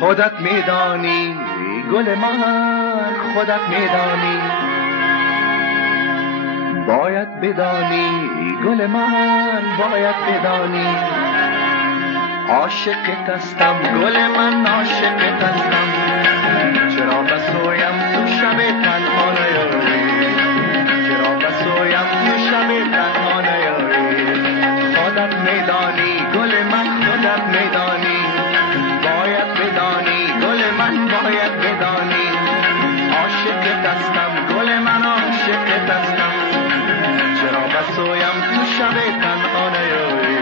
خودت میدانی گل من، خودت میدانی، باید بدانی گل من، باید بدانی، عاشقت هستم گل من، عاشقت هستم، چرا بسویم تو شب تنها نیاری، چرا بسویم تو شب تنها نیاری. خودت میدانی گل من، خودت میدانی، باید بدانی گل من، باید بدانی، عاشقت هستم گل من، عاشقت هستم، چرا بسویم تو شب تنها نیاری،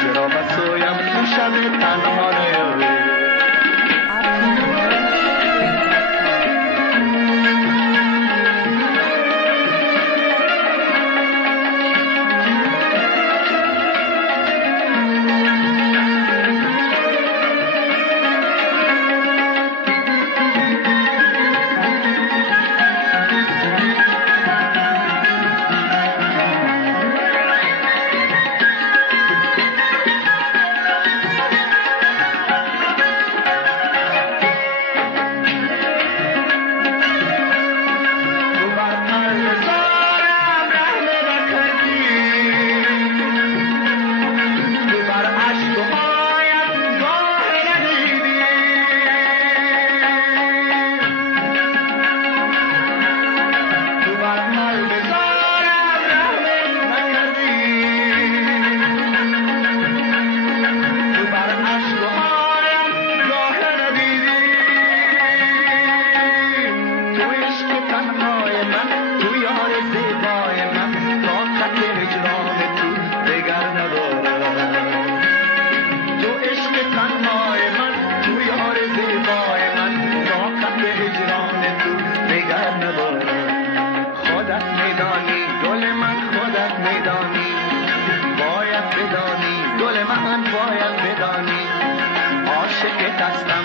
چرا بسویم تو شب تنها نیاری. باید بدانی گل من، باید بدانی، عاشقت هستم